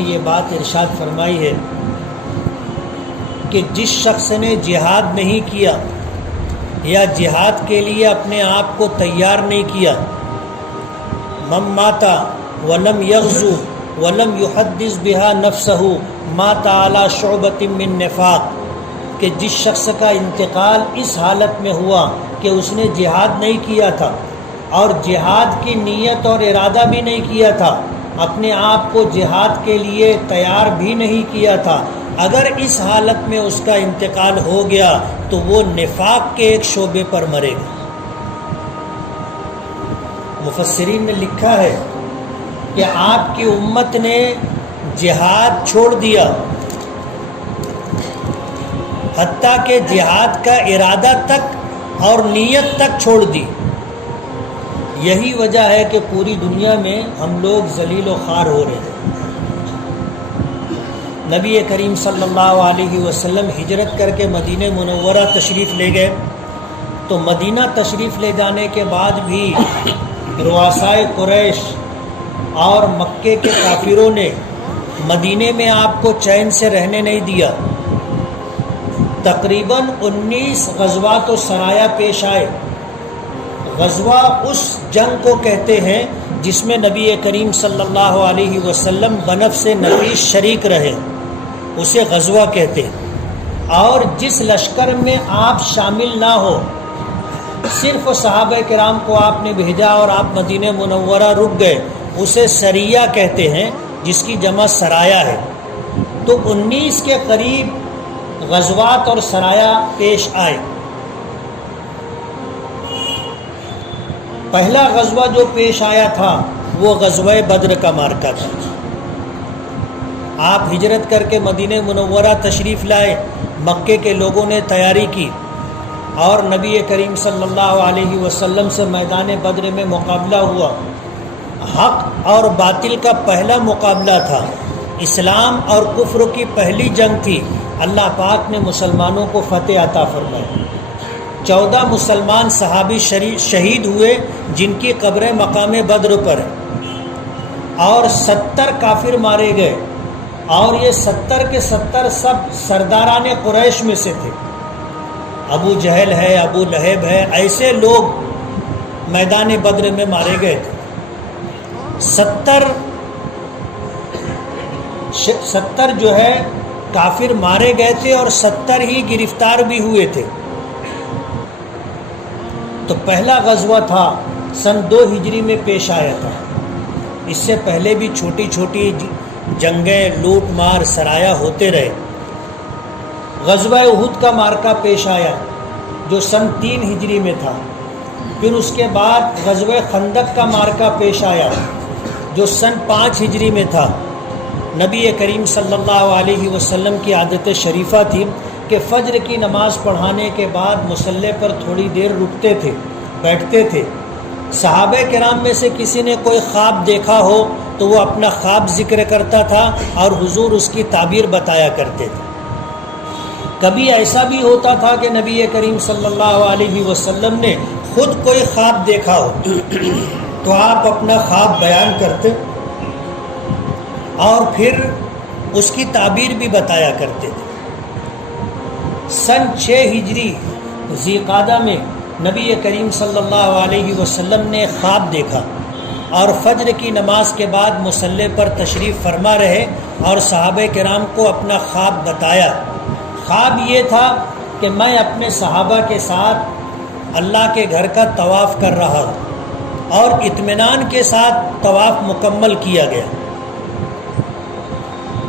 نے یہ بات ارشاد فرمائی ہے کہ جس شخص نے جہاد نہیں کیا یا جہاد کے لیے اپنے آپ کو تیار نہیں کیا، من مات ولم یغزو ولم یحدث بها نفسه مات علی شعبۃ من نفاق، کہ جس شخص کا انتقال اس حالت میں ہوا کہ اس نے جہاد نہیں کیا تھا اور جہاد کی نیت اور ارادہ بھی نہیں کیا تھا، اپنے آپ کو جہاد کے لیے تیار بھی نہیں کیا تھا، اگر اس حالت میں اس کا انتقال ہو گیا تو وہ نفاق کے ایک شعبے پر مرے گا۔ مفسرین نے لکھا ہے کہ آپ کی امت نے جہاد چھوڑ دیا، حتیٰ کہ جہاد کا ارادہ تک اور نیت تک چھوڑ دی۔ یہی وجہ ہے کہ پوری دنیا میں ہم لوگ ذلیل و خوار ہو رہے ہیں۔ نبی کریم صلی اللہ علیہ وسلم ہجرت کر کے مدینہ منورہ تشریف لے گئے، تو مدینہ تشریف لے جانے کے بعد بھی رؤسائے قریش اور مکے کے کافروں نے مدینے میں آپ کو چین سے رہنے نہیں دیا۔ تقریباً 19 غزوات و سرایا پیش آئے۔ غزوہ اس جنگ کو کہتے ہیں جس میں نبی کریم صلی اللہ علیہ وسلم بنفس نفیس شریک رہے، اسے غزوہ کہتے ہیں۔ اور جس لشکر میں آپ شامل نہ ہو، صرف صحابہ کرام کو آپ نے بھیجا اور آپ مدینہ منورہ رک گئے، اسے سریہ کہتے ہیں، جس کی جمع سرایا ہے۔ تو 19 کے قریب غزوات اور سرایا پیش آئے۔ پہلا غزوہ جو پیش آیا تھا وہ غزوہ بدر کا معرکہ تھا۔ آپ ہجرت کر کے مدینہ منورہ تشریف لائے، مکے کے لوگوں نے تیاری کی اور نبی کریم صلی اللہ علیہ وسلم سے میدان بدر میں مقابلہ ہوا۔ حق اور باطل کا پہلا مقابلہ تھا، اسلام اور کفر کی پہلی جنگ تھی۔ اللہ پاک نے مسلمانوں کو فتح عطا فرمائی۔ 14 مسلمان صحابی شہید ہوئے جن کی قبریں مقام بدر پر ہیں، اور 70 کافر مارے گئے، اور یہ 70 کے 70 سب سرداران قریش میں سے تھے۔ ابو جہل ہے، ابو لہب ہے، ایسے لوگ میدان بدر میں مارے گئے تھے۔ 70 جو ہے کافر مارے گئے تھے اور 70 ہی گرفتار بھی ہوئے تھے۔ تو پہلا غزوہ تھا، سن 2 ہجری میں پیش آیا تھا۔ اس سے پہلے بھی چھوٹی چھوٹی جنگیں، لوٹ مار، سرایا ہوتے رہے۔ غزوہ احد کا معرکہ پیش آیا جو سن 3 ہجری میں تھا۔ پھر اس کے بعد غزوہ خندق کا معرکہ پیش آیا جو سن 5 ہجری میں تھا۔ نبی کریم صلی اللہ علیہ وسلم کی عادت شریفہ تھی کہ فجر کی نماز پڑھانے کے بعد مصلی پر تھوڑی دیر رکتے تھے، بیٹھتے تھے۔ صحابہ کرام میں سے کسی نے کوئی خواب دیکھا ہو تو وہ اپنا خواب ذکر کرتا تھا اور حضور اس کی تعبیر بتایا کرتے تھے۔ کبھی ایسا بھی ہوتا تھا کہ نبی کریم صلی اللہ علیہ وسلم نے خود کوئی خواب دیکھا ہو تو آپ اپنا خواب بیان کرتے اور پھر اس کی تعبیر بھی بتایا کرتے تھے۔ سن 6 ہجری ذی القعدہ میں نبی کریم صلی اللہ علیہ وسلم نے خواب دیکھا اور فجر کی نماز کے بعد مصلی پر تشریف فرما رہے اور صحابہ کرام کو اپنا خواب بتایا۔ خواب یہ تھا کہ میں اپنے صحابہ کے ساتھ اللہ کے گھر کا طواف کر رہا ہوں اور اطمینان کے ساتھ طواف مکمل کیا گیا۔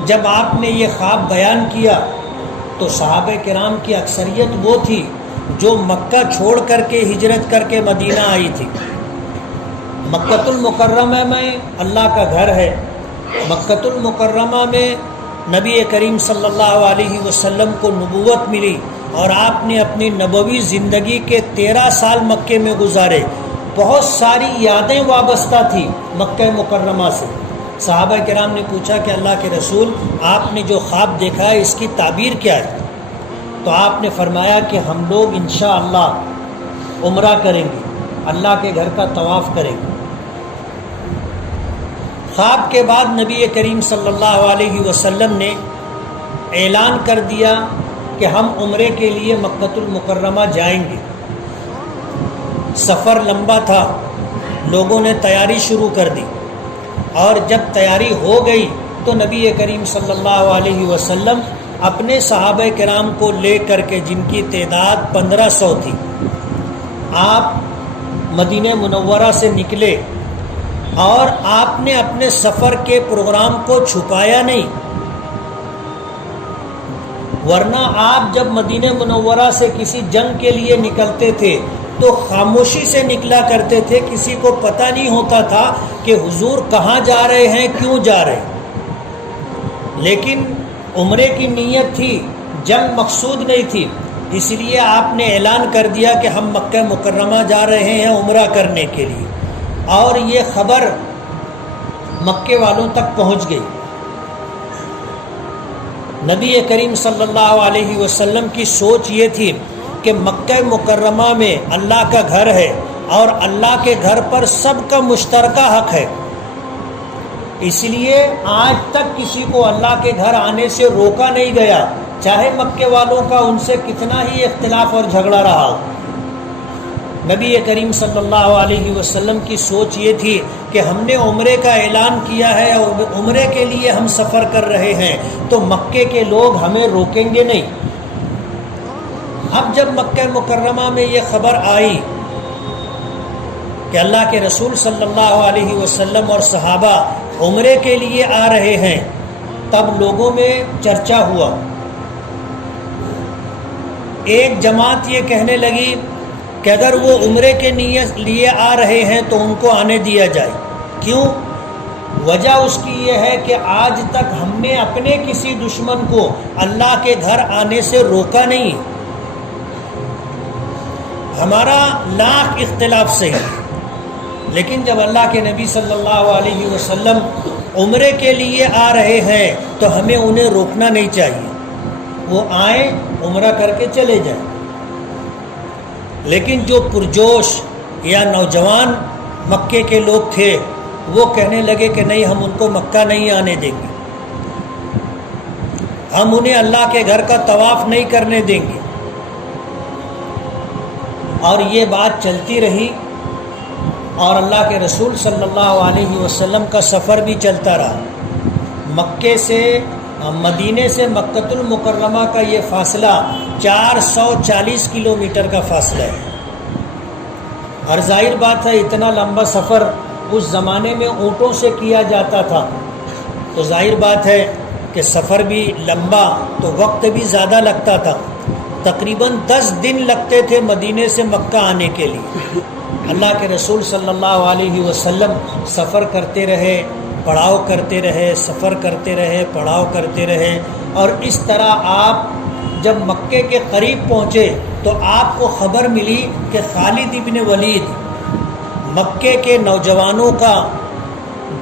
جب آپ نے یہ خواب بیان کیا تو صحابہ کرام کی اکثریت وہ تھی جو مکہ چھوڑ کر کے ہجرت کر کے مدینہ آئی تھی۔ مکۃ المکرمہ میں اللہ کا گھر ہے، مکۃ المکرمہ میں نبی کریم صلی اللہ علیہ وسلم کو نبوت ملی اور آپ نے اپنی نبوی زندگی کے 13 سال مکے میں گزارے۔ بہت ساری یادیں وابستہ تھی مکہ مکرمہ سے۔ صحابہ کرام نے پوچھا کہ اللہ کے رسول، آپ نے جو خواب دیکھا ہے اس کی تعبیر کیا ہے؟ تو آپ نے فرمایا کہ ہم لوگ انشاءاللہ عمرہ کریں گے، اللہ کے گھر کا طواف کریں گے۔ خواب کے بعد نبی کریم صلی اللہ علیہ وسلم نے اعلان کر دیا کہ ہم عمرے کے لیے مکۃ المکرمہ جائیں گے۔ سفر لمبا تھا، لوگوں نے تیاری شروع کر دی، اور جب تیاری ہو گئی تو نبی کریم صلی اللہ علیہ وسلم اپنے صحابہ کرام کو لے کر کے، جن کی تعداد 1500 تھی، آپ مدینہ منورہ سے نکلے، اور آپ نے اپنے سفر کے پروگرام کو چھپایا نہیں، ورنہ آپ جب مدینہ منورہ سے کسی جنگ کے لیے نکلتے تھے تو خاموشی سے نکلا کرتے تھے، کسی کو پتہ نہیں ہوتا تھا کہ حضور کہاں جا رہے ہیں، کیوں جا رہے ہیں۔ لیکن عمرے کی نیت تھی، جنگ مقصود نہیں تھی، اس لیے آپ نے اعلان کر دیا کہ ہم مکہ مکرمہ جا رہے ہیں عمرہ کرنے کے لیے، اور یہ خبر مکے والوں تک پہنچ گئی۔ نبی کریم صلی اللہ علیہ وسلم کی سوچ یہ تھی کہ مکہ مکرمہ میں اللہ کا گھر ہے، اور اللہ کے گھر پر سب کا مشترکہ حق ہے، اس لیے آج تک کسی کو اللہ کے گھر آنے سے روکا نہیں گیا، چاہے مکے والوں کا ان سے کتنا ہی اختلاف اور جھگڑا رہا ہو۔ نبی کریم صلی اللہ علیہ وسلم کی سوچ یہ تھی کہ ہم نے عمرے کا اعلان کیا ہے اور عمرے کے لیے ہم سفر کر رہے ہیں، تو مکے کے لوگ ہمیں روکیں گے نہیں۔ اب جب مکہ مکرمہ میں یہ خبر آئی کہ اللہ کے رسول صلی اللہ علیہ وسلم اور صحابہ عمرے کے لیے آ رہے ہیں، تب لوگوں میں چرچا ہوا۔ ایک جماعت یہ کہنے لگی کہ اگر وہ عمرے کے لیے آ رہے ہیں تو ان کو آنے دیا جائے۔ کیوں؟ وجہ اس کی یہ ہے کہ آج تک ہم نے اپنے کسی دشمن کو اللہ کے گھر آنے سے روکا نہیں، ہمارا لاکھ اختلاف سے ہے، لیکن جب اللہ کے نبی صلی اللہ علیہ وسلم عمرے کے لیے آ رہے ہیں تو ہمیں انہیں روکنا نہیں چاہیے، وہ آئیں عمرہ کر کے چلے جائیں۔ لیکن جو پرجوش یا نوجوان مکے کے لوگ تھے وہ کہنے لگے کہ نہیں، ہم ان کو مکہ نہیں آنے دیں گے، ہم انہیں اللہ کے گھر کا طواف نہیں کرنے دیں گے، اور یہ بات چلتی رہی، اور اللہ کے رسول صلی اللہ علیہ وسلم کا سفر بھی چلتا رہا۔ مکے سے مدینے سے مکۃ المکرمہ کا یہ فاصلہ 440 کلومیٹر کا فاصلہ ہے، اور ظاہر بات ہے اتنا لمبا سفر اس زمانے میں اونٹوں سے کیا جاتا تھا، تو ظاہر بات ہے کہ سفر بھی لمبا تو وقت بھی زیادہ لگتا تھا، تقریباً 10 دن لگتے تھے مدینے سے مکہ آنے کے لیے۔ اللہ کے رسول صلی اللہ علیہ وسلم سفر کرتے رہے، پڑاؤ کرتے رہے، سفر کرتے رہے، پڑاؤ کرتے رہے، اور اس طرح آپ جب مکے کے قریب پہنچے تو آپ کو خبر ملی کہ خالد ابن ولید، مکے کے نوجوانوں کا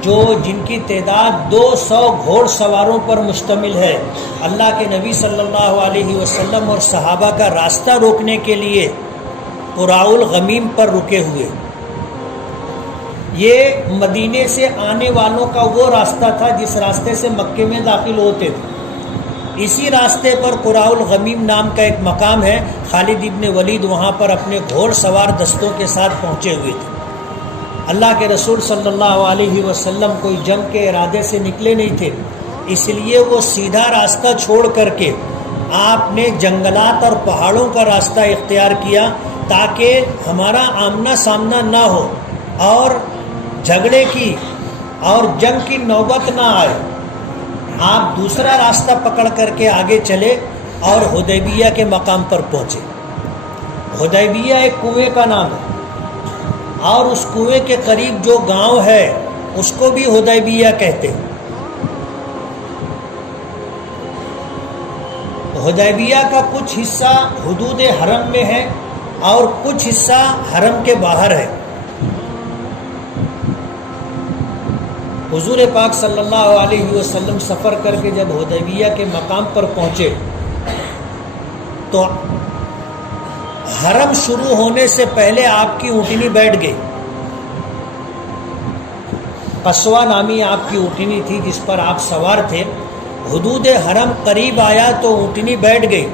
جن کی تعداد 200 گھوڑ سواروں پر مشتمل ہے، اللہ کے نبی صلی اللہ علیہ وسلم اور صحابہ کا راستہ روکنے کے لیے قراء الغمیم پر رکے ہوئے۔ یہ مدینے سے آنے والوں کا وہ راستہ تھا جس راستے سے مکے میں داخل ہوتے تھے، اسی راستے پر قراء الغمیم نام کا ایک مقام ہے، خالد ابن ولید وہاں پر اپنے گھوڑ سوار دستوں کے ساتھ پہنچے ہوئے تھے۔ اللہ کے رسول صلی اللہ علیہ وسلم کوئی جنگ کے ارادے سے نکلے نہیں تھے، اس لیے وہ سیدھا راستہ چھوڑ کر کے آپ نے جنگلات اور پہاڑوں کا راستہ اختیار کیا تاکہ ہمارا آمنا سامنا نہ ہو اور جھگڑے کی اور جنگ کی نوبت نہ آئے۔ آپ دوسرا راستہ پکڑ کر کے آگے چلے اور حدیبیہ کے مقام پر پہنچے۔ حدیبیہ ایک کنویں کا نام ہے، اور اس کنویں کے قریب جو گاؤں ہے اس کو بھی حدیبیہ کہتے ہیں۔ حدیبیہ کا کچھ حصہ حدود حرم میں ہے اور کچھ حصہ حرم کے باہر ہے۔ حضور پاک صلی اللہ علیہ وسلم سفر کر کے جب حدیبیہ کے مقام پر پہنچے تو حرم شروع ہونے سے پہلے آپ کی اونٹنی بیٹھ گئی، قصوہ نامی آپ کی اونٹنی تھی جس پر آپ سوار تھے. حدود حرم قریب آیا تو اونٹنی بیٹھ گئی.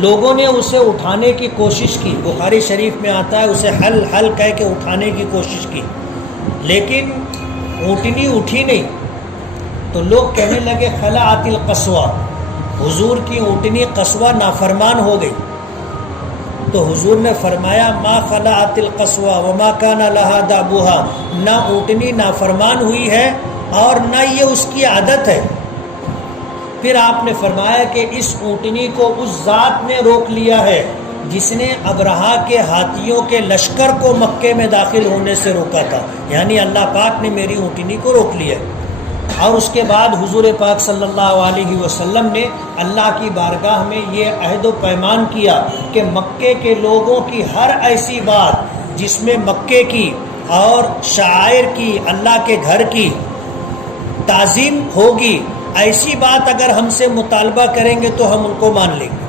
لوگوں نے اسے اٹھانے کی کوشش کی، بخاری شریف میں آتا ہے اسے حل حل کہہ کے اٹھانے کی کوشش کی، لیکن اونٹنی اٹھی نہیں. تو لوگ کہنے لگے خلعت القصوہ، حضور کی اونٹنی قصوہ نافرمان ہو گئی. تو حضور نے فرمایا ما خلعت القصوہ وما کان لہا دابوہا، نہ اونٹنی نافرمان ہوئی ہے اور نہ یہ اس کی عادت ہے. پھر آپ نے فرمایا کہ اس اونٹنی کو اس ذات نے روک لیا ہے جس نے ابرہا کے ہاتھیوں کے لشکر کو مکے میں داخل ہونے سے روکا تھا، یعنی اللہ پاک نے میری اونٹنی کو روک لیا. اور اس کے بعد حضور پاک صلی اللہ علیہ وسلم نے اللہ کی بارگاہ میں یہ عہد و پیمان کیا کہ مکے کے لوگوں کی ہر ایسی بات جس میں مکے کی اور شاعر کی، اللہ کے گھر کی تعظیم ہوگی، ایسی بات اگر ہم سے مطالبہ کریں گے تو ہم ان کو مان لیں گے.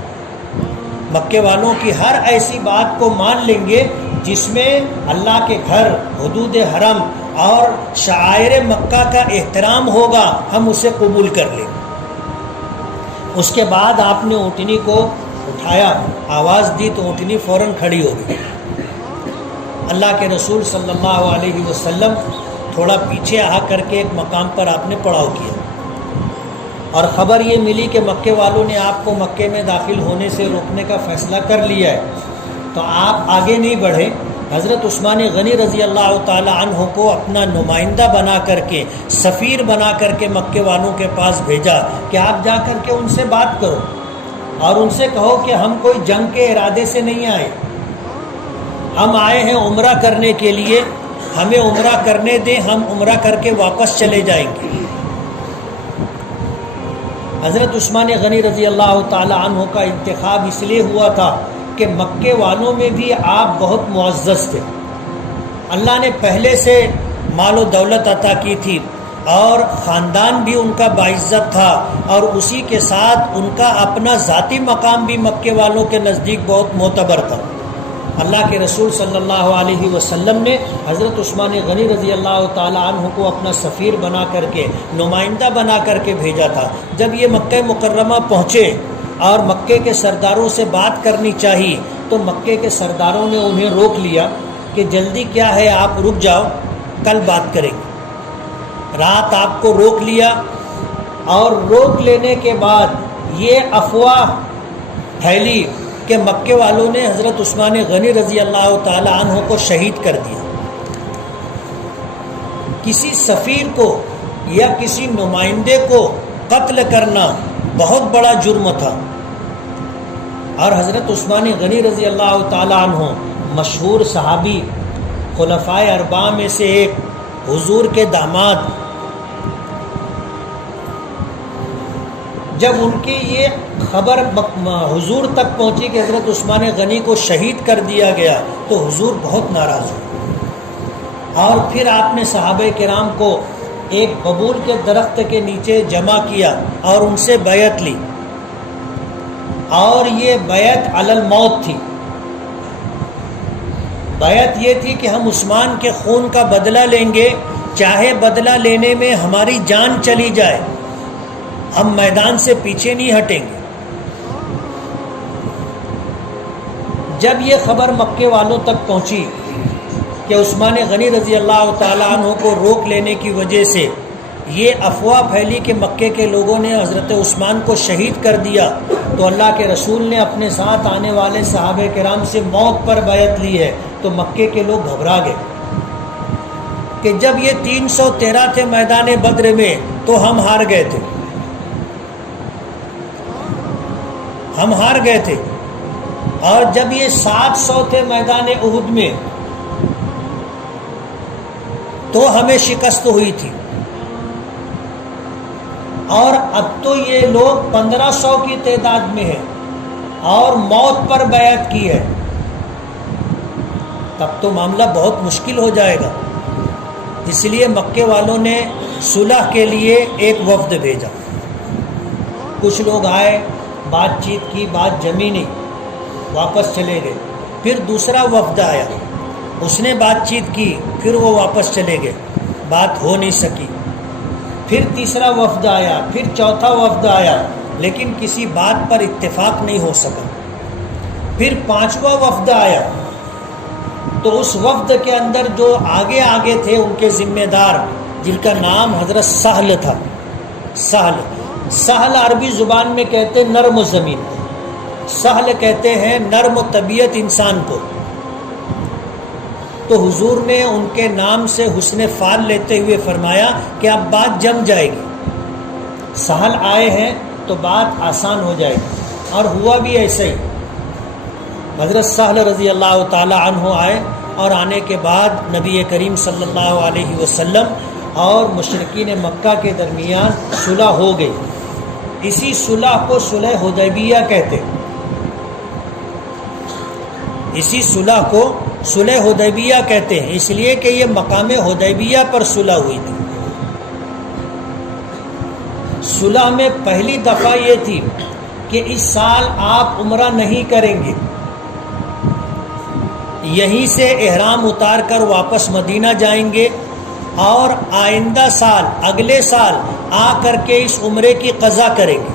مکے والوں کی ہر ایسی بات کو مان لیں گے جس میں اللہ کے گھر، حدود حرم اور شعائر مکہ کا احترام ہوگا، ہم اسے قبول کر لیں گے. اس کے بعد آپ نے اونٹنی کو اٹھایا، آواز دی تو اونٹنی فوراً کھڑی ہو گئی. اللہ کے رسول صلی اللہ علیہ وسلم تھوڑا پیچھے آ کر کے ایک مقام پر آپ نے پڑاؤ کیا، اور خبر یہ ملی کہ مکے والوں نے آپ کو مکے میں داخل ہونے سے روکنے کا فیصلہ کر لیا ہے. تو آپ آگے نہیں بڑھے. حضرت عثمان غنی رضی اللہ تعالی عنہ کو اپنا نمائندہ بنا کر کے، سفیر بنا کر کے مکے والوں کے پاس بھیجا کہ آپ جا کر کے ان سے بات کرو اور ان سے کہو کہ ہم کوئی جنگ کے ارادے سے نہیں آئے، ہم آئے ہیں عمرہ کرنے کے لیے، ہمیں عمرہ کرنے دیں، ہم عمرہ کر کے واپس چلے جائیں گے. حضرت عثمان غنی رضی اللہ تعالی عنہ کا انتخاب اس لیے ہوا تھا کہ مکے والوں میں بھی آپ بہت معزز تھے. اللہ نے پہلے سے مال و دولت عطا کی تھی اور خاندان بھی ان کا باعزت تھا، اور اسی کے ساتھ ان کا اپنا ذاتی مقام بھی مکے والوں کے نزدیک بہت معتبر تھا. اللہ کے رسول صلی اللہ علیہ وسلم نے حضرت عثمان غنی رضی اللہ تعالی عنہ کو اپنا سفیر بنا کر کے، نمائندہ بنا کر کے بھیجا تھا. جب یہ مکہ مکرمہ پہنچے اور مکے کے سرداروں سے بات کرنی چاہی تو مکے کے سرداروں نے انہیں روک لیا کہ جلدی کیا ہے، آپ رک جاؤ، کل بات کریں گے. رات آپ کو روک لیا، اور روک لینے کے بعد یہ افواہ پھیلی کہ مکے والوں نے حضرت عثمان غنی رضی اللہ تعالی عنہ کو شہید کر دیا. کسی سفیر کو یا کسی نمائندے کو قتل کرنا بہت بڑا جرم تھا، اور حضرت عثمان غنی رضی اللہ تعالی عنہ مشہور صحابی، خلفائے اربعہ میں سے ایک، حضور کے داماد، جب ان کی یہ خبر حضور تک پہنچی کہ حضرت عثمان غنی کو شہید کر دیا گیا تو حضور بہت ناراض ہوئے، اور پھر آپ نے صحابہ کرام کو ایک ببول کے درخت کے نیچے جمع کیا اور ان سے بیعت لی، اور یہ بیعت علی الموت تھی. بیعت یہ تھی کہ ہم عثمان کے خون کا بدلہ لیں گے، چاہے بدلہ لینے میں ہماری جان چلی جائے، ہم میدان سے پیچھے نہیں ہٹیں گے. جب یہ خبر مکے والوں تک پہنچی کہ عثمان غنی رضی اللہ تعالی عنہ کو روک لینے کی وجہ سے یہ افواہ پھیلی کہ مکے کے لوگوں نے حضرت عثمان کو شہید کر دیا، تو اللہ کے رسول نے اپنے ساتھ آنے والے صحابہ کرام سے موت پر بیعت لی ہے. تو مکے کے لوگ گھبرا گئے کہ جب یہ 313 تھے میدان بدر میں تو ہم ہار گئے تھے، ہم ہار گئے تھے، اور جب یہ 700 تھے میدان احد میں تو ہمیں شکست ہوئی تھی، اور اب تو یہ لوگ 1500 کی تعداد میں ہیں اور موت پر بیعت کی ہے، تب تو معاملہ بہت مشکل ہو جائے گا. اس لیے مکے والوں نے صلح کے لیے ایک وفد بھیجا. کچھ لوگ آئے، بات چیت کی، بات جمی نہیں، واپس چلے گئے. پھر دوسرا وفد آیا، اس نے بات چیت کی، پھر وہ واپس چلے گئے، بات ہو نہیں سکی۔ پھر تیسرا وفد آیا، پھر چوتھا وفد آیا، لیکن کسی بات پر اتفاق نہیں ہو سکا۔ پھر پانچواں وفد آیا تو اس وفد کے اندر جو آگے آگے تھے ان کے ذمہ دار، جن کا نام حضرت سہل تھا، سہل عربی زبان میں کہتے نرم و زمین، سہل کہتے ہیں نرم و طبیعت انسان کو۔ تو حضور نے ان کے نام سے حسن فعل لیتے ہوئے فرمایا کہ اب بات جم جائے گی، سہل آئے ہیں تو بات آسان ہو جائے گی، اور ہوا بھی ایسا ہی۔ حضرت سہل رضی اللہ تعالی عنہ آئے، اور آنے کے بعد نبی کریم صلی اللہ علیہ وسلم اور مشرکین مکہ کے درمیان صلح ہو گئی۔ اسی صلح کو صلح حدیبیہ کہتے ہیں، اسی صلح کو صلح حدیبیہ کہتے ہیں، اس لیے کہ یہ مقام حدیبیہ پر صلح ہوئی تھی۔ صلح میں پہلی دفعہ یہ تھی کہ اس سال آپ عمرہ نہیں کریں گے، یہیں سے احرام اتار کر واپس مدینہ جائیں گے، اور آئندہ سال، اگلے سال آ کر کے اس عمرے کی قضا کریں گے۔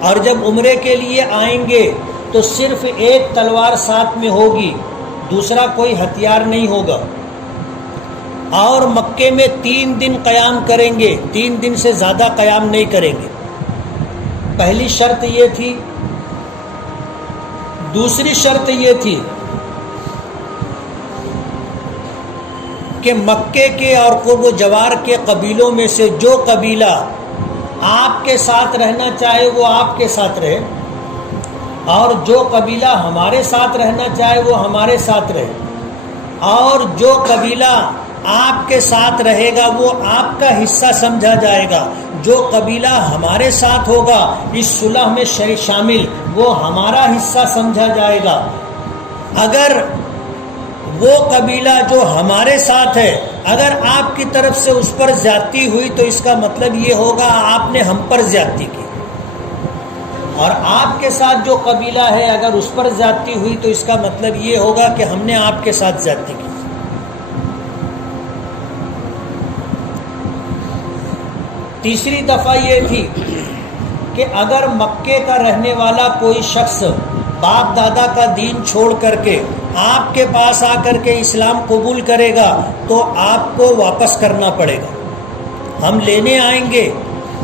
اور جب عمرے کے لیے آئیں گے تو صرف ایک تلوار ساتھ میں ہوگی، دوسرا کوئی ہتھیار نہیں ہوگا، اور مکے میں 3 دن قیام کریں گے، 3 دن سے زیادہ قیام نہیں کریں گے۔ پہلی شرط یہ تھی۔ دوسری شرط یہ تھی کہ مکے کے اور قرب و جوار کے قبیلوں میں سے جو قبیلہ آپ کے ساتھ رہنا چاہے وہ آپ کے ساتھ رہے، اور جو قبیلہ ہمارے ساتھ رہنا چاہے وہ ہمارے ساتھ رہے، اور جو قبیلہ آپ کے ساتھ رہے گا وہ آپ کا حصہ سمجھا جائے گا، جو قبیلہ ہمارے ساتھ ہوگا اس صلح میں شامل وہ ہمارا حصہ سمجھا جائے گا۔ اگر وہ قبیلہ جو ہمارے ساتھ ہے اگر آپ کی طرف سے اس پر زیادتی ہوئی تو اس کا مطلب یہ ہوگا آپ نے ہم پر زیادتی کی، اور آپ کے ساتھ جو قبیلہ ہے اگر اس پر زیادتی ہوئی تو اس کا مطلب یہ ہوگا کہ ہم نے آپ کے ساتھ زیادتی کی۔ تیسری دفعہ یہ تھی کہ اگر مکے کا رہنے والا کوئی شخص باپ دادا کا دین چھوڑ کر کے آپ کے پاس آ کر کے اسلام قبول کرے گا تو آپ کو واپس کرنا پڑے گا، ہم لینے آئیں گے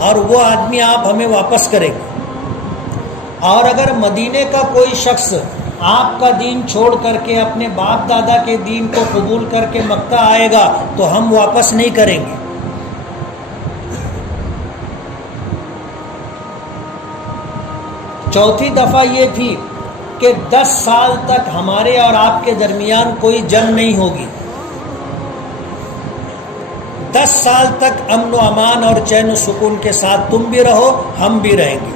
اور وہ آدمی آپ ہمیں واپس کریں گے۔ اور اگر مدینے کا کوئی شخص آپ کا دین چھوڑ کر کے اپنے باپ دادا کے دین کو قبول کر کے مکہ آئے گا تو ہم واپس نہیں کریں گے۔ چوتھی دفعہ یہ تھی کہ 10 سال تک ہمارے اور آپ کے درمیان کوئی جنگ نہیں ہوگی، 10 سال تک امن و امان اور چین و سکون کے ساتھ تم بھی رہو ہم بھی رہیں گے۔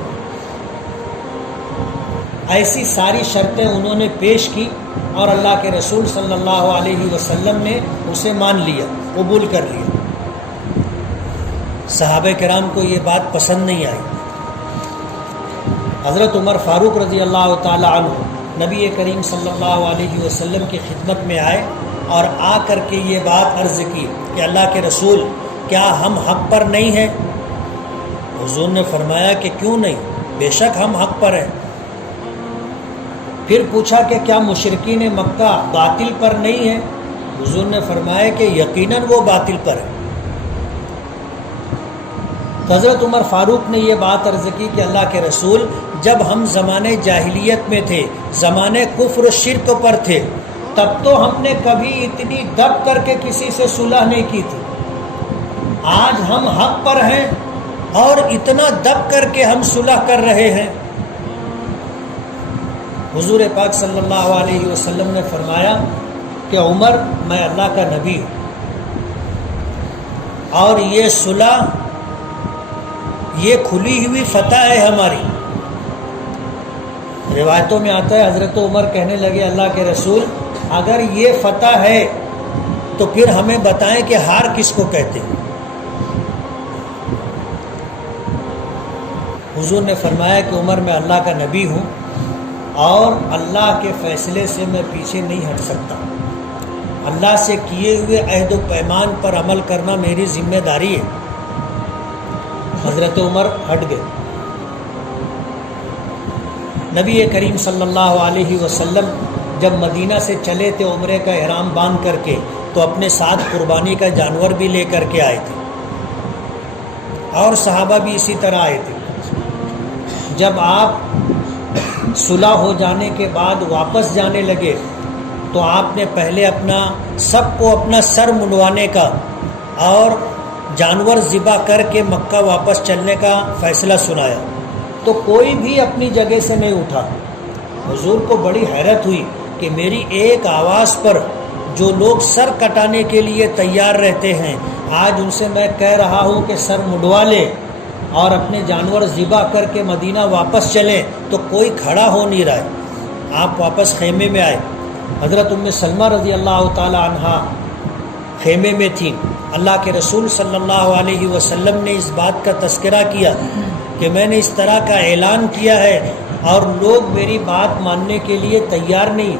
ایسی ساری شرطیں انہوں نے پیش کی اور اللہ کے رسول صلی اللہ علیہ وسلم نے اسے مان لیا، قبول کر لیا۔ صحابہ کرام کو یہ بات پسند نہیں آئی۔ حضرت عمر فاروق رضی اللہ تعالی عنہ نبی کریم صلی اللہ علیہ وسلم کی خدمت میں آئے اور آ کر کے یہ بات عرض کی کہ اللہ کے رسول کیا ہم حق پر نہیں ہیں؟ حضور نے فرمایا کہ کیوں نہیں، بے شک ہم حق پر ہیں۔ پھر پوچھا کہ کیا مشرکین مکہ باطل پر نہیں ہیں؟ حضور نے فرمایا کہ یقیناً وہ باطل پر ہیں۔ حضرت عمر فاروق نے یہ بات عرض کی کہ اللہ کے رسول جب ہم زمانے جاہلیت میں تھے، زمانے کفر و شرک پر تھے، تب تو ہم نے کبھی اتنی دب کر کے کسی سے صلح نہیں کی تھی، آج ہم حق پر ہیں اور اتنا دب کر کے ہم صلح کر رہے ہیں۔ حضور پاک صلی اللہ علیہ وسلم نے فرمایا کہ عمر میں اللہ کا نبی ہوں، اور یہ صلح یہ کھلی ہوئی فتح ہے ہماری۔ روایتوں میں آتا ہے حضرت عمر کہنے لگے اللہ کے رسول اگر یہ فتح ہے تو پھر ہمیں بتائیں کہ ہار کس کو کہتے ہیں؟ حضور نے فرمایا کہ عمر میں اللہ کا نبی ہوں اور اللہ کے فیصلے سے میں پیچھے نہیں ہٹ سکتا۔ اللہ سے کیے ہوئے عہد و پیمان پر عمل کرنا میری ذمہ داری ہے۔ حضرت عمر ہٹ گئے۔ نبی کریم صلی اللہ علیہ وسلم جب مدینہ سے چلے تھے عمرے کا احرام باندھ کر کے، تو اپنے ساتھ قربانی کا جانور بھی لے کر کے آئے تھے، اور صحابہ بھی اسی طرح آئے تھے۔ جب آپ صلح ہو جانے کے بعد واپس جانے لگے تو آپ نے پہلے سب کو اپنا سر منڈوانے کا اور جانور ذبح کر کے مکہ واپس چلنے کا فیصلہ سنایا، تو کوئی بھی اپنی جگہ سے نہیں اٹھا۔ حضور کو بڑی حیرت ہوئی کہ میری ایک آواز پر جو لوگ سر کٹانے کے لیے تیار رہتے ہیں، آج ان سے میں کہہ رہا ہوں کہ سر منڈوا لے اور اپنے جانور ذبح کر کے مدینہ واپس چلیں، تو کوئی کھڑا ہو نہیں رہا ہے۔ آپ واپس خیمے میں آئے۔ حضرت ام سلمہ رضی اللہ تعالی عنہا خیمے میں تھیں۔ اللہ کے رسول صلی اللہ علیہ وسلم نے اس بات کا تذکرہ کیا کہ میں نے اس طرح کا اعلان کیا ہے اور لوگ میری بات ماننے کے لیے تیار نہیں۔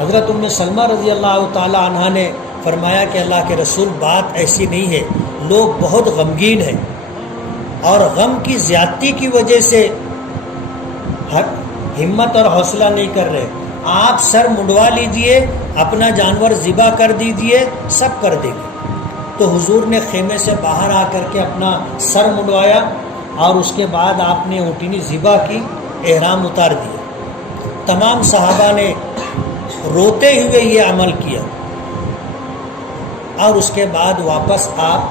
حضرت ام سلمہ رضی اللہ تعالی عنہا نے فرمایا کہ اللہ کے رسول، بات ایسی نہیں ہے، لوگ بہت غمگین ہیں اور غم کی زیادتی کی وجہ سے ہمت اور حوصلہ نہیں کر رہے۔ آپ سر منڈوا لیجئے، اپنا جانور ذبح کر دیجئے، سب کر دیں گے۔ تو حضور نے خیمے سے باہر آ کر کے اپنا سر منڈوایا اور اس کے بعد آپ نے اونٹنی ذبح کی، احرام اتار دیا۔ تمام صحابہ نے روتے ہوئے یہ عمل کیا، اور اس کے بعد واپس آپ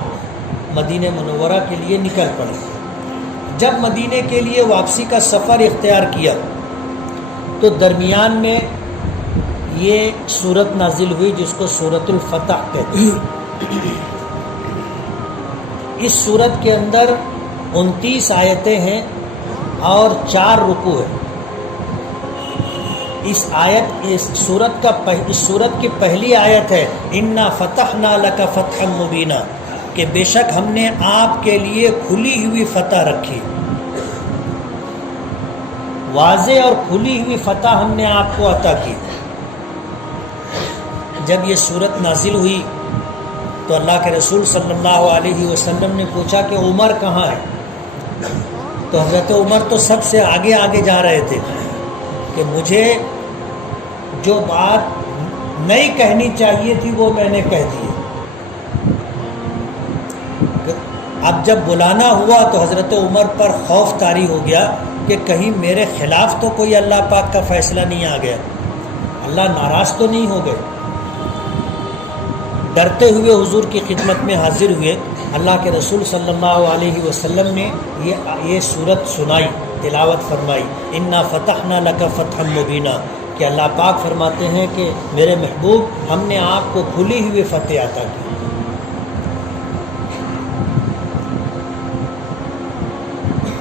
مدینہ منورہ کے لیے نکل پڑے۔ جب مدینے کے لیے واپسی کا سفر اختیار کیا تو درمیان میں یہ سورت نازل ہوئی جس کو سورت الفتح کہتے ہیں۔ اس سورت کے اندر 29 آیتیں ہیں اور 4 رکوع ہیں۔ اس سورت کی پہلی آیت ہے انا فتحنا لک فتحا مبینا، کہ بے شک ہم نے آپ کے لیے کھلی ہوئی فتح رکھی، واضح اور کھلی ہوئی فتح ہم نے آپ کو عطا کی۔ جب یہ سورت نازل ہوئی تو اللہ کے رسول صلی اللہ علیہ وسلم نے پوچھا کہ عمر کہاں ہے؟ تو حضرت عمر تو سب سے آگے آگے جا رہے تھے کہ مجھے جو بات نہیں کہنی چاہیے تھی وہ میں نے کہہ دی۔ اب جب بلانا ہوا تو حضرت عمر پر خوف طاری ہو گیا کہ کہیں میرے خلاف تو کوئی اللہ پاک کا فیصلہ نہیں آ گیا، اللہ ناراض تو نہیں ہو گئے۔ ڈرتے ہوئے حضور کی خدمت میں حاضر ہوئے۔ اللہ کے رسول صلی اللہ علیہ وسلم نے یہ سورت سنائی، تلاوت فرمائی، انا فتحنا لک فتحا مبینا، کہ اللہ پاک فرماتے ہیں کہ میرے محبوب، ہم نے آپ کو کھلی ہوئی فتح عطا کی۔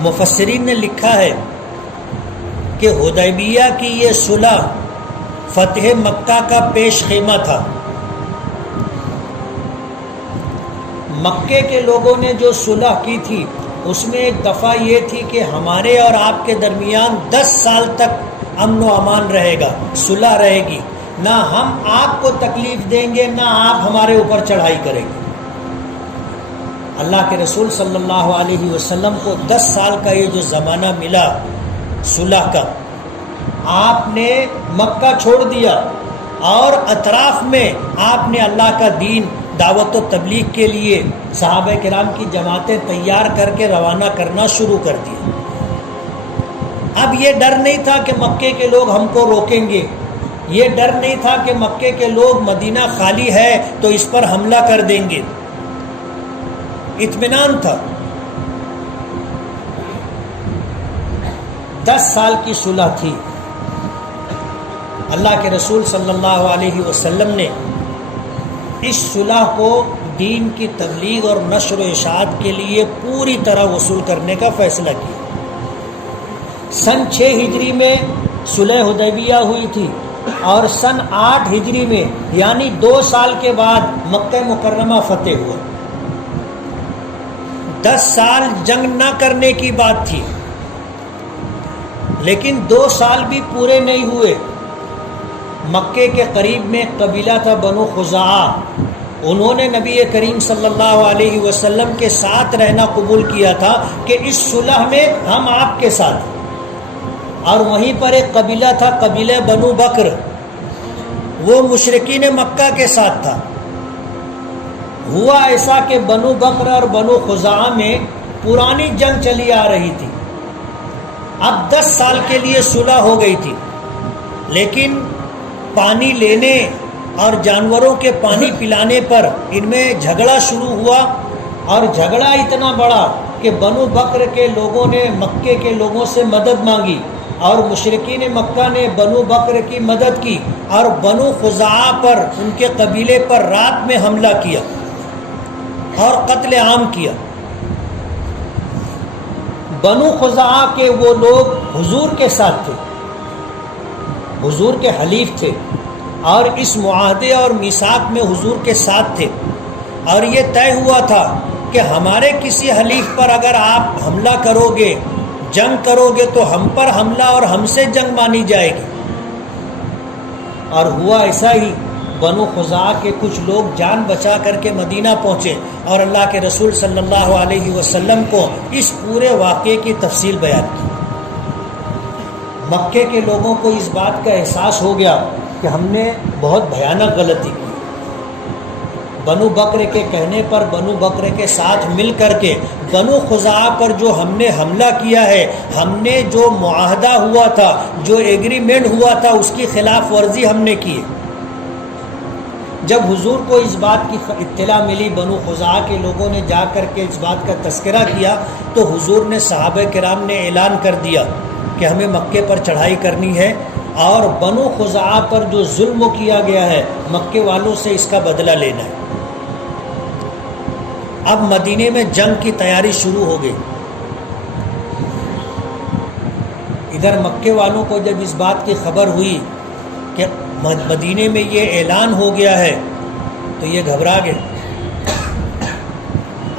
مفسرین نے لکھا ہے کہ حدیبیہ کی یہ صلح فتح مکہ کا پیش خیمہ تھا۔ مکے کے لوگوں نے جو صلح کی تھی اس میں ایک دفعہ یہ تھی کہ ہمارے اور آپ کے درمیان 10 سال تک امن و امان رہے گا، صلح رہے گی، نہ ہم آپ کو تکلیف دیں گے نہ آپ ہمارے اوپر چڑھائی کریں گے۔ اللہ کے رسول صلی اللہ علیہ وسلم کو 10 سال کا یہ جو زمانہ ملا صلح کا، آپ نے مکہ چھوڑ دیا اور اطراف میں آپ نے اللہ کا دین دعوت و تبلیغ کے لیے صحابہ کرام کی جماعتیں تیار کر کے روانہ کرنا شروع کر دیا۔ اب یہ ڈر نہیں تھا کہ مکے کے لوگ ہم کو روکیں گے، یہ ڈر نہیں تھا کہ مکے کے لوگ مدینہ خالی ہے تو اس پر حملہ کر دیں گے، اطمینان تھا۔ 10 سال کی صلح تھی۔ اللہ کے رسول صلی اللہ علیہ وسلم نے اس صلح کو دین کی تبلیغ اور نشر و اشاعت کے لیے پوری طرح وصول کرنے کا فیصلہ کیا۔ سن 6 ہجری میں صلح حدیبیہ ہوئی تھی اور سن 8 ہجری میں یعنی 2 سال کے بعد مکہ مکرمہ فتح ہوا۔ 10 سال جنگ نہ کرنے کی بات تھی، لیکن 2 سال بھی پورے نہیں ہوئے۔ مکے کے قریب میں قبیلہ تھا بنو خزاعہ، انہوں نے نبی کریم صلی اللہ علیہ وسلم کے ساتھ رہنا قبول کیا تھا کہ اس صلح میں ہم آپ کے ساتھ. اور وہیں پر ایک قبیلہ تھا قبیلہ بنو بکر، وہ مشرکین مکہ کے ساتھ تھا. ہوا ایسا کہ بنو بکر اور بنو خزاعہ میں پرانی جنگ چلی آ رہی تھی. اب 10 سال کے لیے صلح ہو گئی تھی، لیکن پانی لینے اور جانوروں کے پانی پلانے پر ان میں جھگڑا شروع ہوا، اور جھگڑا اتنا بڑا کہ بنو بکر کے لوگوں نے مکے کے لوگوں سے مدد مانگی، اور مشرکین مکہ نے بنو بکر کی مدد کی، اور بنو خزاعہ پر، ان کے قبیلے پر رات میں حملہ کیا اور قتل عام کیا. بنو خزاعہ کے وہ لوگ حضور کے ساتھ تھے، حضور کے حلیف تھے، اور اس معاہدے اور میثاق میں حضور کے ساتھ تھے، اور یہ طے ہوا تھا کہ ہمارے کسی حلیف پر اگر آپ حملہ کرو گے، جنگ کرو گے، تو ہم پر حملہ اور ہم سے جنگ مانی جائے گی. اور ہوا ایسا ہی. بنو خزاعہ کے کچھ لوگ جان بچا کر کے مدینہ پہنچے اور اللہ کے رسول صلی اللہ علیہ وسلم کو اس پورے واقعے کی تفصیل بیان کی. مکے کے لوگوں کو اس بات کا احساس ہو گیا کہ ہم نے بہت بھیانک غلطی کی. بنو بکر کے کہنے پر، بنو بکر کے ساتھ مل کر کے بنو خزاعہ پر جو ہم نے حملہ کیا ہے، ہم نے جو معاہدہ ہوا تھا، جو ایگریمنٹ ہوا تھا، اس کی خلاف ورزی ہم نے کی. جب حضور کو اس بات کی اطلاع ملی، بنو خزاعہ کے لوگوں نے جا کر کے اس بات کا تذکرہ کیا، تو حضور نے، صحابہ کرام نے اعلان کر دیا کہ ہمیں مکے پر چڑھائی کرنی ہے، اور بنو خزاعہ پر جو ظلم کیا گیا ہے، مکے والوں سے اس کا بدلہ لینا ہے. اب مدینے میں جنگ کی تیاری شروع ہو گئی. ادھر مکے والوں کو جب اس بات کی خبر ہوئی کہ مدینے میں یہ اعلان ہو گیا ہے، تو یہ گھبرا گئے.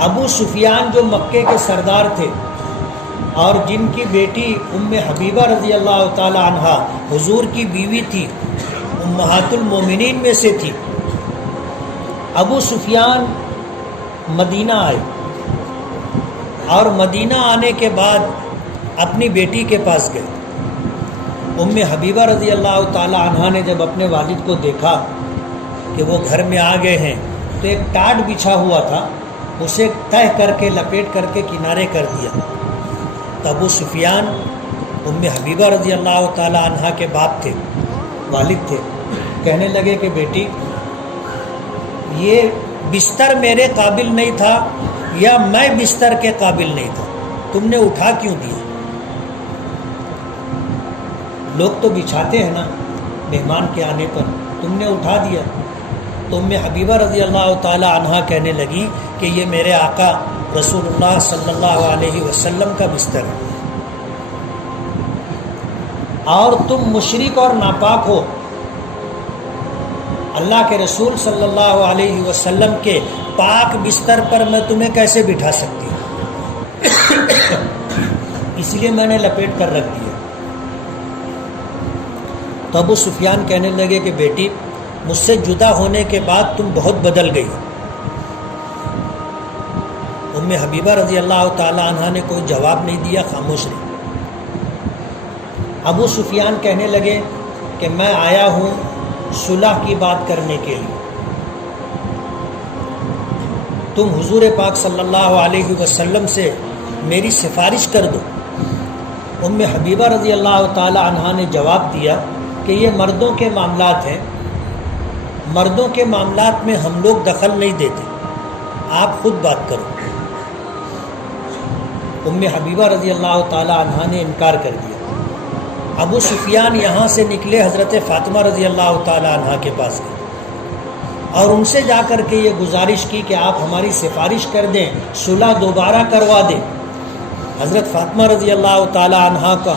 ابو سفیان جو مکے کے سردار تھے اور جن کی بیٹی ام حبیبہ رضی اللہ تعالی عنہا حضور کی بیوی تھی، امہات المومنین میں سے تھی، ابو سفیان مدینہ آئے، اور مدینہ آنے کے بعد اپنی بیٹی کے پاس گئے. ام حبیبہ رضی اللہ تعالی عنہا نے جب اپنے والد کو دیکھا کہ وہ گھر میں آ گئے ہیں، تو ایک ٹاٹ بچھا ہوا تھا، اسے تہہ کر کے لپیٹ کر کے کنارے کر دیا. تو ابو سفیان ام حبیبہ رضی اللہ تعالی عنہا کے باپ تھے، والد تھے. کہنے لگے کہ بیٹی، یہ بستر میرے قابل نہیں تھا یا میں بستر کے قابل نہیں تھا، تم نے اٹھا کیوں دیا؟ لوگ تو بچھاتے ہیں نا مہمان کے آنے پر، تم نے اٹھا دیا. تو ام حبیبہ رضی اللہ تعالی عنہا کہنے لگی کہ یہ میرے آقا رسول اللہ صلی اللہ علیہ وسلم کا بستر ہے، اور تم مشرک اور ناپاک ہو، اللہ کے رسول صلی اللہ علیہ وسلم کے پاک بستر پر میں تمہیں کیسے بٹھا سکتی ہوں؟ اس لیے میں نے لپیٹ کر رکھ دیا. تو ابو سفیان کہنے لگے کہ بیٹی، مجھ سے جدا ہونے کے بعد تم بہت بدل گئی. ام حبیبہ رضی اللہ تعالی عنہا نے کوئی جواب نہیں دیا، خاموش رہی. ابو سفیان کہنے لگے کہ میں آیا ہوں صلح کی بات کرنے کے لیے، تم حضور پاک صلی اللہ علیہ وسلم سے میری سفارش کر دو. ام حبیبہ رضی اللہ تعالی عنہا نے جواب دیا کہ یہ مردوں کے معاملات ہیں، مردوں کے معاملات میں ہم لوگ دخل نہیں دیتے، آپ خود بات کرو. ام حبیبہ رضی اللہ تعالی عنہا نے انکار کر دیا. ابو سفیان یہاں سے نکلے، حضرت فاطمہ رضی اللہ تعالی عنہا کے پاس گئے اور ان سے جا کر کے یہ گزارش کی کہ آپ ہماری سفارش کر دیں، صلح دوبارہ کروا دیں. حضرت فاطمہ رضی اللہ تعالی عنہا کا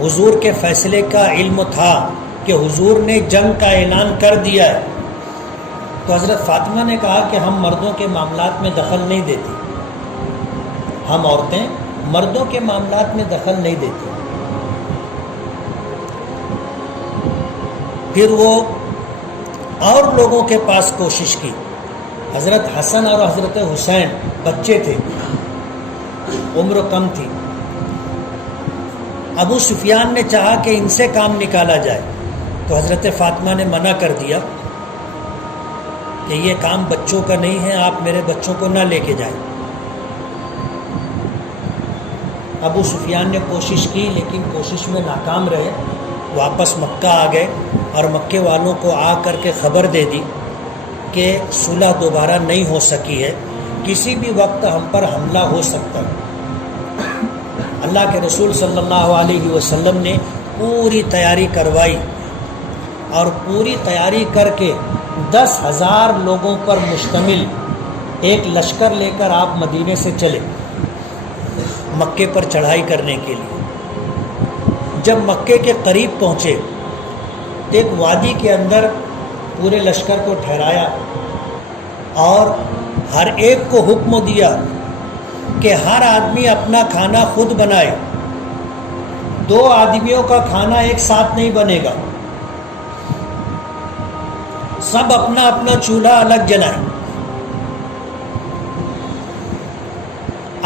حضور کے فیصلے کا علم تھا کہ حضور نے جنگ کا اعلان کر دیا ہے. تو حضرت فاطمہ نے کہا کہ ہم مردوں کے معاملات میں دخل نہیں دیتی، ہم عورتیں مردوں کے معاملات میں دخل نہیں دیتی. پھر وہ اور لوگوں کے پاس کوشش کی. حضرت حسن اور حضرت حسین بچے تھے، عمر کم تھی. ابو سفیان نے چاہا کہ ان سے کام نکالا جائے، تو حضرت فاطمہ نے منع کر دیا کہ یہ کام بچوں کا نہیں ہے، آپ میرے بچوں کو نہ لے کے جائیں. ابو سفیان نے کوشش کی لیکن کوشش میں ناکام رہے. واپس مکہ آ گئے اور مکے والوں کو آ کر کے خبر دے دی کہ صلح دوبارہ نہیں ہو سکی ہے، کسی بھی وقت ہم پر حملہ ہو سکتا ہے. اللہ کے رسول صلی اللہ علیہ وسلم نے پوری تیاری کروائی اور پوری تیاری کر کے 10,000 لوگوں پر مشتمل ایک لشکر لے کر آپ مدینے سے چلے مکے پر چڑھائی کرنے کے لیے. جب مکے کے قریب پہنچے تو ایک وادی کے اندر پورے لشکر کو ٹھہرایا اور ہر ایک کو حکم دیا کہ ہر آدمی اپنا کھانا خود بنائے. 2 آدمیوں کا کھانا ایک ساتھ نہیں بنے گا، سب اپنا اپنا چولہا الگ جلائیں.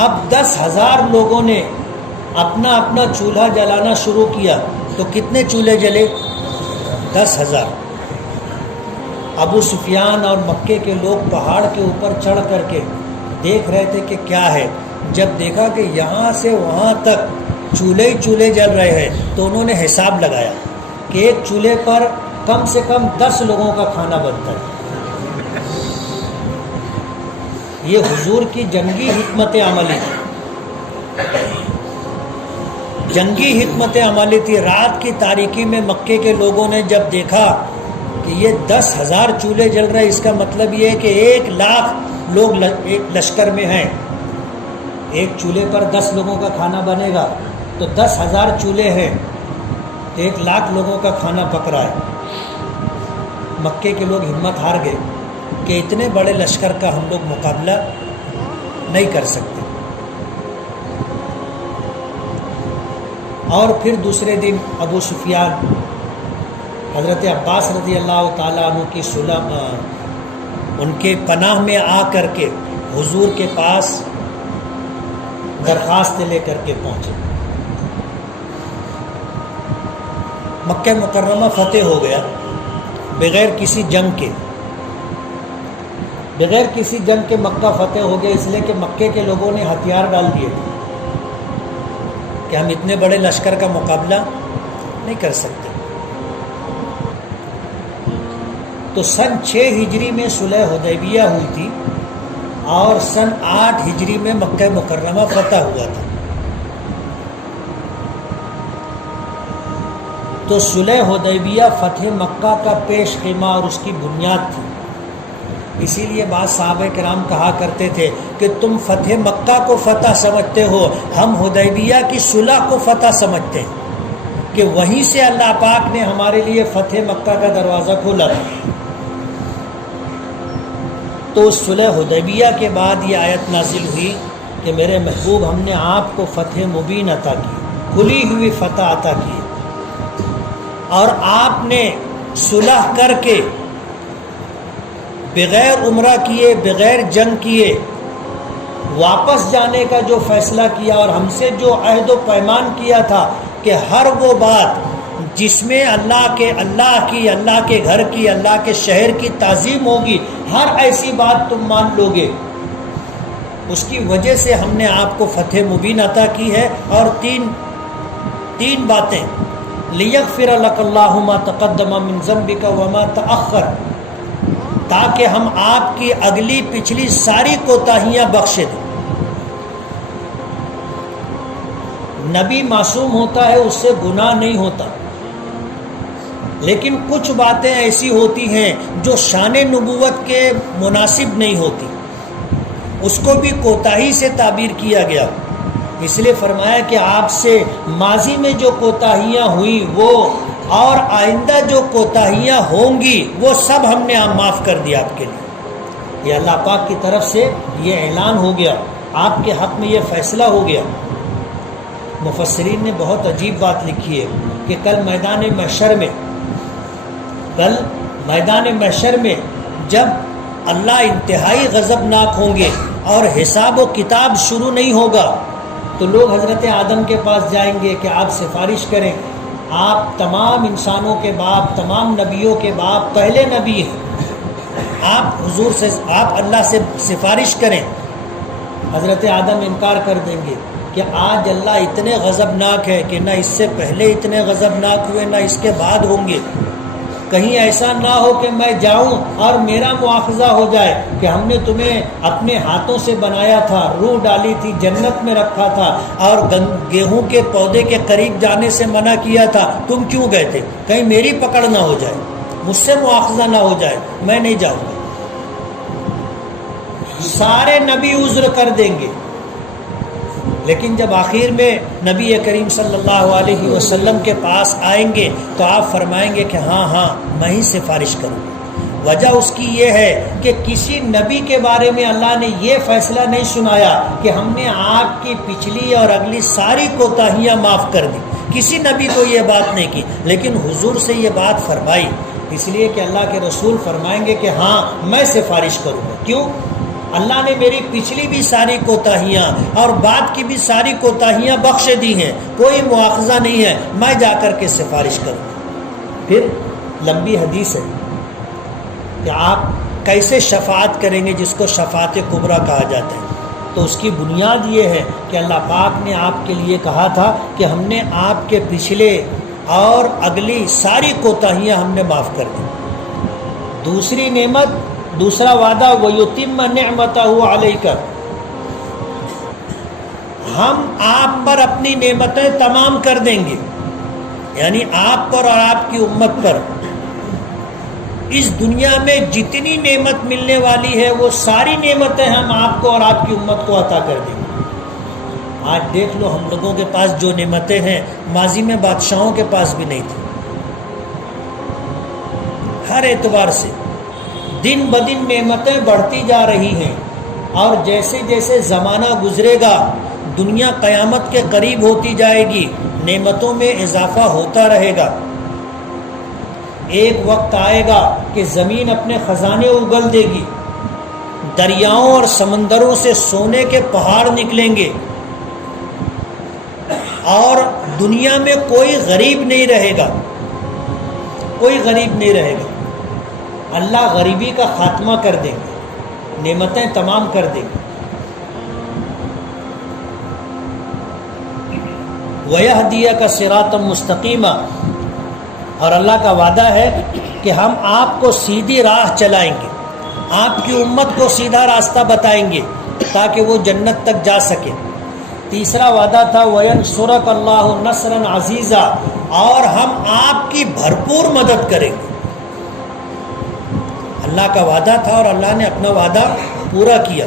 اب 10,000 لوگوں نے اپنا اپنا چولہا جلانا شروع کیا تو کتنے چولہے جلے؟ 10,000. ابو سفیان اور مکے کے لوگ پہاڑ کے اوپر چڑھ کر کے دیکھ رہے تھے کہ کیا ہے. جب دیکھا کہ یہاں سے وہاں تک چولہے ہی چولہے جل رہے ہیں تو انہوں نے حساب لگایا کہ ایک چولہے پر کم سے کم 10 لوگوں کا کھانا بنتا ہے. یہ حضور کی جنگی حکمت عملی تھی، جنگی حکمت عملی تھی. رات کی تاریکی میں مکے کے لوگوں نے جب دیکھا کہ یہ 10,000 چولہے جل رہے، اس کا مطلب یہ ہے کہ 1,00,000 لوگ ایک لشکر میں ہیں، ایک چولہے پر 10 لوگوں کا کھانا بنے گا تو 10,000 چولہے ہیں، 1,00,000 لوگوں کا کھانا پک رہا ہے. مکے کے لوگ ہمت ہار گئے کہ اتنے بڑے لشکر کا ہم لوگ مقابلہ نہیں کر سکتے. اور پھر دوسرے دن ابو سفیان حضرت عباس رضی اللہ تعالیٰ عنہ کی صلح ان کے پناہ میں آ کر کے حضور کے پاس درخواست لے کر کے پہنچے. مکہ مکرمہ فتح ہو گیا بغیر کسی جنگ کے، بغیر کسی جنگ کے مکہ فتح ہو گیا، اس لیے کہ مکے کے لوگوں نے ہتھیار ڈال دیے کہ ہم اتنے بڑے لشکر کا مقابلہ نہیں کر سکتے. تو سن 6 ہجری میں صلح حدیبیہ ہوئی تھی اور سن 8 ہجری میں مکہ مکرمہ فتح ہوا تھا. تو صلح حدیبیہ فتح مکہ کا پیش خیمہ اور اس کی بنیاد تھی. اسی لیے بعض صحابہ کرام کہا کرتے تھے کہ تم فتح مکہ کو فتح سمجھتے ہو، ہم حدیبیہ کی صلح کو فتح سمجھتے ہیں کہ وہیں سے اللہ پاک نے ہمارے لیے فتح مکہ کا دروازہ کھولا. تو صلح حدیبیہ کے بعد یہ آیت نازل ہوئی کہ میرے محبوب ہم نے آپ کو فتح مبین عطا کی، کھلی ہوئی فتح عطا کی، اور آپ نے صلح کر کے بغیر عمرہ کیے، بغیر جنگ کیے واپس جانے کا جو فیصلہ کیا اور ہم سے جو عہد و پیمان کیا تھا کہ ہر وہ بات جس میں اللہ کے گھر کی، اللہ کے شہر کی تعظیم ہوگی، ہر ایسی بات تم مان لو گے. اس کی وجہ سے ہم نے آپ کو فتح مبین عطا کی ہے. اور تین باتیں، لِيَغْفِرَ لَكَ اللَّهُ مَا تَقَدَّمَ مِن ذَنبِكَ وَمَا تَأَخَّرَ، تاکہ ہم آپ کی اگلی پچھلی ساری کوتاہیاں بخشے دیں. نبی معصوم ہوتا ہے، اس سے گناہ نہیں ہوتا، لیکن کچھ باتیں ایسی ہوتی ہیں جو شان نبوت کے مناسب نہیں ہوتی، اس کو بھی کوتاہی سے تعبیر کیا گیا. اس لیے فرمایا کہ آپ سے ماضی میں جو کوتاہیاں ہوئی وہ اور آئندہ جو کوتاہیاں ہوں گی وہ سب ہم نے معاف کر دیا آپ کے لیے. یہ اللہ پاک کی طرف سے یہ اعلان ہو گیا، آپ کے حق میں یہ فیصلہ ہو گیا. مفسرین نے بہت عجیب بات لکھی ہے کہ کل میدان محشر میں کل میدان محشر میں جب اللہ انتہائی غضبناک ہوں گے اور حساب و کتاب شروع نہیں ہوگا تو لوگ حضرت آدم کے پاس جائیں گے کہ آپ سفارش کریں، آپ تمام انسانوں کے باپ، تمام نبیوں کے باپ، پہلے نبی ہیں، آپ اللہ سے سفارش کریں۔ حضرت آدم انکار کر دیں گے کہ آج اللہ اتنے غضبناک ہے کہ نہ اس سے پہلے اتنے غضبناک ہوئے نہ اس کے بعد ہوں گے، کہیں ایسا نہ ہو کہ میں جاؤں اور میرا مواخذہ ہو جائے کہ ہم نے تمہیں اپنے ہاتھوں سے بنایا تھا، روح ڈالی تھی، جنت میں رکھا تھا اور گیہوں کے پودے کے قریب جانے سے منع کیا تھا، تم کیوں گئے تھے؟ کہیں میری پکڑ نہ ہو جائے، مجھ سے مواخذہ نہ ہو جائے، میں نہیں جاؤں گا۔ سارے نبی عذر کر دیں گے، لیکن جب آخر میں نبی کریم صلی اللہ علیہ وسلم کے پاس آئیں گے تو آپ فرمائیں گے کہ ہاں میں ہی سفارش کروں گا۔ وجہ اس کی یہ ہے کہ کسی نبی کے بارے میں اللہ نے یہ فیصلہ نہیں سنایا کہ ہم نے آپ کی پچھلی اور اگلی ساری کوتاہیاں معاف کر دی، کسی نبی کو یہ بات نہیں کی، لیکن حضور سے یہ بات فرمائی اس لیے کہ اللہ کے رسول فرمائیں گے کہ ہاں میں سفارش کروں گا۔ کیوں؟ اللہ نے میری پچھلی بھی ساری کوتاہیاں اور بعد کی بھی ساری کوتاہیاں بخش دی ہیں، کوئی مواخذہ نہیں ہے، میں جا کر کے سفارش کروں۔ پھر لمبی حدیث ہے کہ آپ کیسے شفاعت کریں گے جس کو شفاعت کبریٰ کہا جاتا ہے، تو اس کی بنیاد یہ ہے کہ اللہ پاک نے آپ کے لیے کہا تھا کہ ہم نے آپ کے پچھلے اور اگلی ساری کوتاہیاں ہم نے معاف کر دی۔ دوسری نعمت، دوسرا وعدہ وَيُتِمَّ نِعْمَتَهُ عَلَيْكَ، ہم آپ پر اپنی نعمتیں تمام کر دیں گے، یعنی آپ پر اور آپ کی امت پر اس دنیا میں جتنی نعمت ملنے والی ہے وہ ساری نعمتیں ہم آپ کو اور آپ کی امت کو عطا کر دیں گے۔ آج دیکھ لو ہم لوگوں کے پاس جو نعمتیں ہیں ماضی میں بادشاہوں کے پاس بھی نہیں تھی، ہر اعتبار سے دن بدن نعمتیں بڑھتی جا رہی ہیں، اور جیسے جیسے زمانہ گزرے گا دنیا قیامت کے قریب ہوتی جائے گی، نعمتوں میں اضافہ ہوتا رہے گا۔ ایک وقت آئے گا کہ زمین اپنے خزانے اگل دے گی، دریاؤں اور سمندروں سے سونے کے پہاڑ نکلیں گے، اور دنیا میں کوئی غریب نہیں رہے گا، کوئی غریب نہیں رہے گا۔ اللہ غریبی کا خاتمہ کر دیں گے، نعمتیں تمام کر دیں گے۔ وَيَهْدِيَكَ صِرَاطًا مُسْتَقِيمًا، اور اللہ کا وعدہ ہے کہ ہم آپ کو سیدھی راہ چلائیں گے، آپ کی امت کو سیدھا راستہ بتائیں گے تاکہ وہ جنت تک جا سکے۔ تیسرا وعدہ تھا وَيَنْصُرَكَ اللَّهُ نَصْرًا عَزِيزًا، اور ہم آپ کی بھرپور مدد کریں گے۔ اللہ کا وعدہ تھا اور اللہ نے اپنا وعدہ پورا کیا۔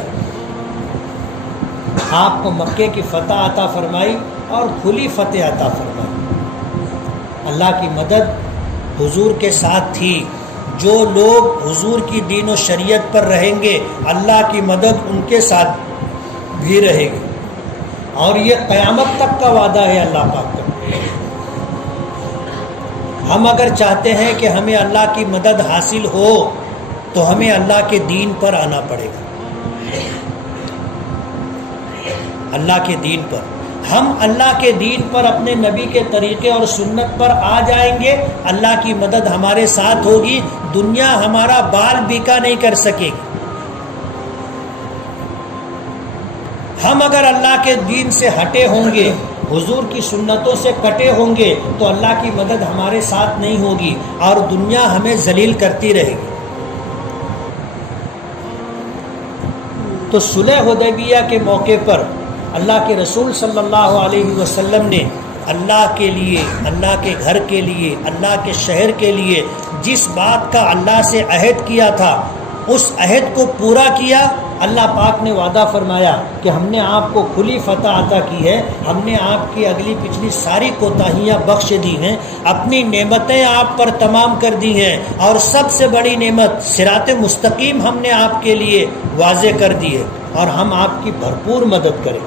آپ کو مکے کی فتح عطا فرمائی اور کھلی فتح عطا فرمائی۔ اللہ کی مدد حضور کے ساتھ تھی، جو لوگ حضور کی دین و شریعت پر رہیں گے اللہ کی مدد ان کے ساتھ بھی رہے گی، اور یہ قیامت تک کا وعدہ ہے اللہ پاک کا۔ ہم اگر چاہتے ہیں کہ ہمیں اللہ کی مدد حاصل ہو تو ہمیں اللہ کے دین پر آنا پڑے گا، اللہ کے دین پر۔ ہم اللہ کے دین پر اپنے نبی کے طریقے اور سنت پر آ جائیں گے، اللہ کی مدد ہمارے ساتھ ہوگی، دنیا ہمارا بال بیکا نہیں کر سکے گی۔ ہم اگر اللہ کے دین سے ہٹے ہوں گے، حضور کی سنتوں سے کٹے ہوں گے تو اللہ کی مدد ہمارے ساتھ نہیں ہوگی اور دنیا ہمیں ذلیل کرتی رہے گی۔ تو صلح حدیبیہ کے موقع پر اللہ کے رسول صلی اللہ علیہ وسلم نے اللہ کے لیے، اللہ کے گھر کے لیے، اللہ کے شہر کے لیے جس بات کا اللہ سے عہد کیا تھا اس عہد کو پورا کیا۔ اللہ پاک نے وعدہ فرمایا کہ ہم نے آپ کو کھلی فتح عطا کی ہے، ہم نے آپ کی اگلی پچھلی ساری کوتاہیاں بخش دی ہیں، اپنی نعمتیں آپ پر تمام کر دی ہیں، اور سب سے بڑی نعمت صراط مستقیم ہم نے آپ کے لیے واضح کر دی ہے، اور ہم آپ کی بھرپور مدد کریں۔